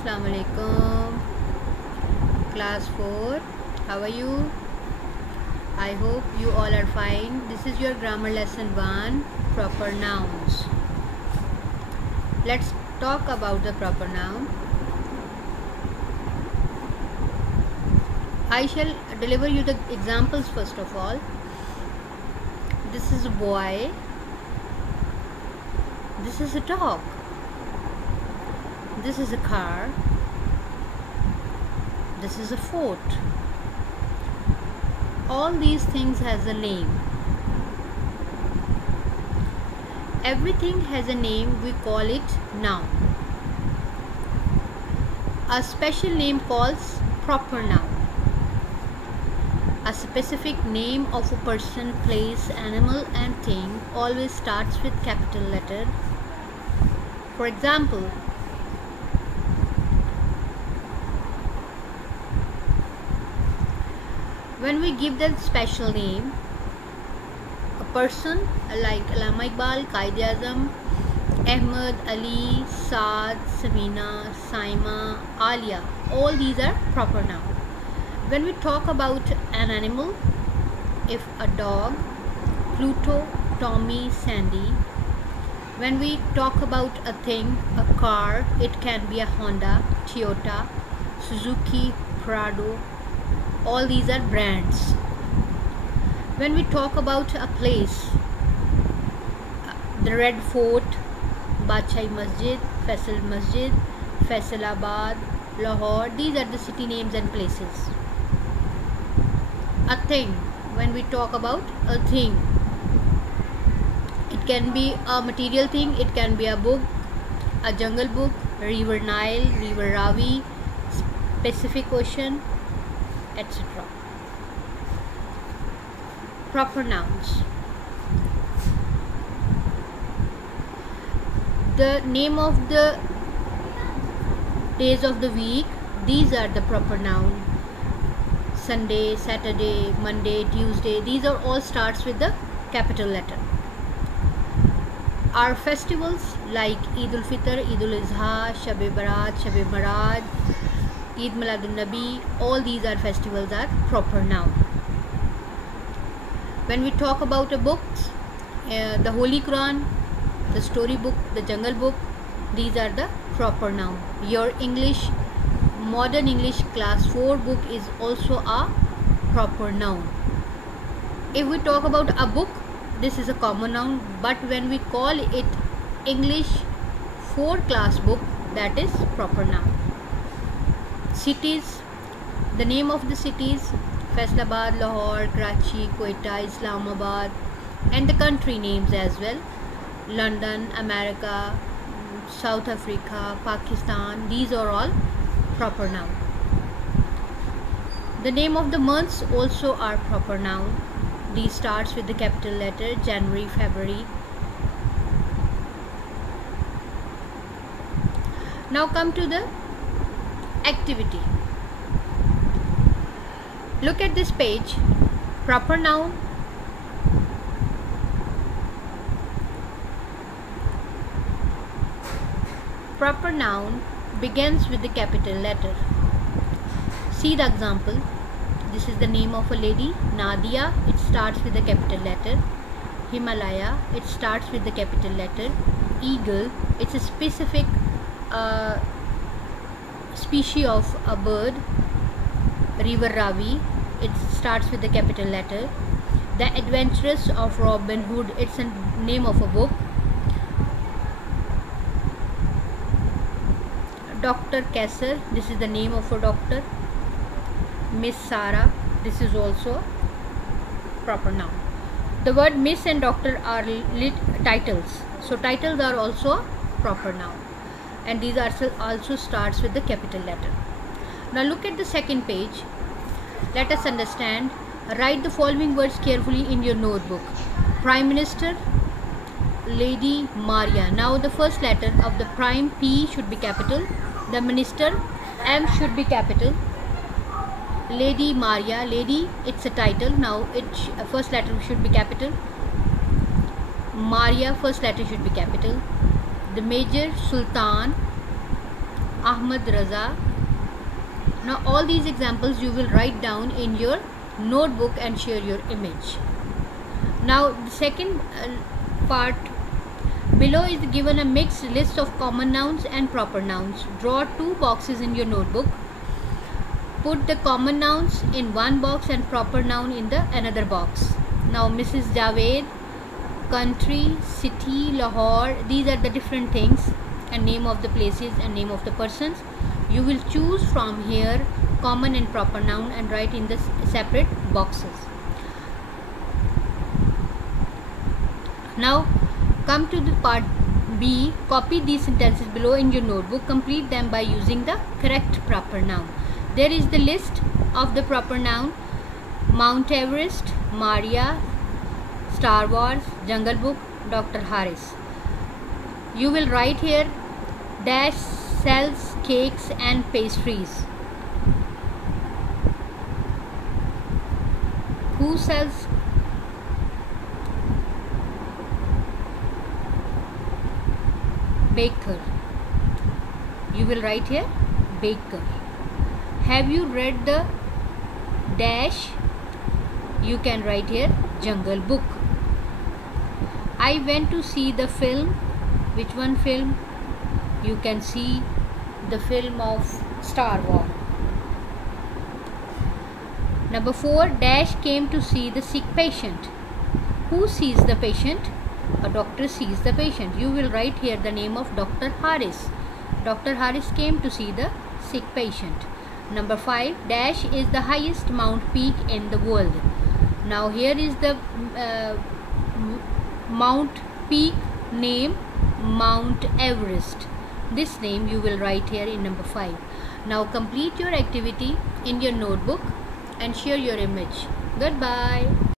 Assalamu alaikum. Class 4. How are you? I hope you all are fine. This is your grammar lesson 1, proper nouns. Let's talk about the proper noun. I shall deliver you the examples first of all. This is a boy. This is a dog. This is a car. This is a fort. All these things has a name. Everything has a name, we call it noun. A special name calls proper noun. A specific name of a person, place, animal and thing always starts with capital letter. For example, when we give them special name, a person like Allama Iqbal, Quaid-e-Azam, Ahmed, Ali, Saad, Samina, Saima, Alia, all these are proper noun. When we talk about an animal, if a dog, Pluto, Tommy, Sandy. When we talk about a thing, a car, it can be a Honda, Toyota, Suzuki, Prado. All these are brands. When we talk about a place, the Red Fort, Badshai Masjid, Faisal Masjid, Faisalabad, Lahore, these are the city names and places. A thing, when we talk about a thing, it can be a material thing, it can be a book, a jungle book, River Nile, River Ravi, Pacific Ocean, etc. Proper nouns. The name of the days of the week, these are the proper noun. Sunday, Saturday, Monday, Tuesday, these are all starts with the capital letter. Our festivals like Eid ul-Fitr, Eid ul-Azha, Shab-e-Barat, Shab-e-Maraj, Eid Miladun-Nabi, all these are festivals are proper noun. When we talk about a books, the Holy Quran, the story book, the Jungle Book, these are the proper noun. Your English, Modern English class 4 book is also a proper noun. If we talk about a book, this is a common noun, but when we call it English 4 class book, that is proper noun. Cities, the name of the cities, Faisalabad, Lahore, Karachi, Quetta, Islamabad, and the country names as well, London, America, South Africa, Pakistan, these are all proper noun. The name of the months also are proper noun. These starts with the capital letter, January, February. Now come to the activity. Look at this page. Proper noun. Proper noun begins with the capital letter. See the example. This is the name of a lady, Nadia, it starts with the capital letter. Himalaya, it starts with the capital letter. Eagle, it's a specific species of a bird. River Ravi, it starts with the capital letter. The Adventures of Robin Hood, it's a name of a book. Dr. Kessler, this is the name of a doctor. Miss Sarah, this is also proper noun. The word Miss and Doctor are titles, so titles are also proper noun, and these are also starts with the capital letter. Now look at the second page. Let us understand. Write the following words carefully in your notebook. Prime Minister, Lady Maria. Now the first letter of the prime, P, should be capital. The minister, M, should be capital. Lady Maria, lady, it's a title. Now its first letter should be capital. Maria, first letter should be capital. The major, Sultan, Ahmad Raza. Now all these examples you will write down in your notebook and share your image. Now the second part, below is given a mixed list of common nouns and proper nouns. Draw 2 boxes in your notebook. Put the common nouns in one box and proper noun in the another box. Now Mrs. Javed, country, city, Lahore, these are the different things and name of the places and name of the persons. You will choose from here common and proper noun and write in the separate boxes. Now come to the part B. Copy these sentences below in your notebook. Complete them by using the correct proper noun. There is the list of the proper noun: Mount Everest, Maria, Star Wars, Jungle Book, Dr. Harris. You will write here dash sells cakes and pastries. Who sells? Baker. You will write here baker. Have you read the dash? You can write here Jungle Book. I went to see the film. Which one film? You can see the film of Star Wars. Number 4, dash came to see the sick patient. Who sees the patient? A doctor sees the patient. You will write here the name of Dr. Harris. Dr. Harris came to see the sick patient. Number 5, dash is the highest mount peak in the world. Now here is the mount peak name, Mount Everest. This name you will write here in number 5. Now complete your activity in your notebook and share your image. Goodbye.